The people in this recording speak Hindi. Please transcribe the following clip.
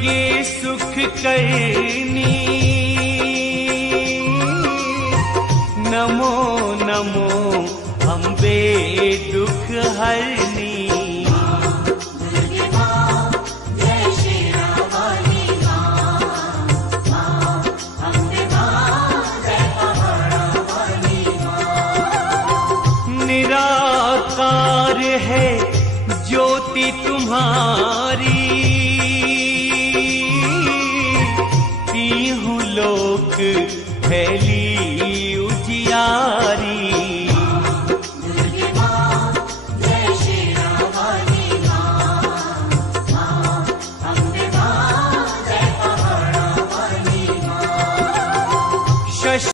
के सुख करनी। नमो नमो अम्बे दुख हरनी। निराकार है ज्योति तुम्हारी,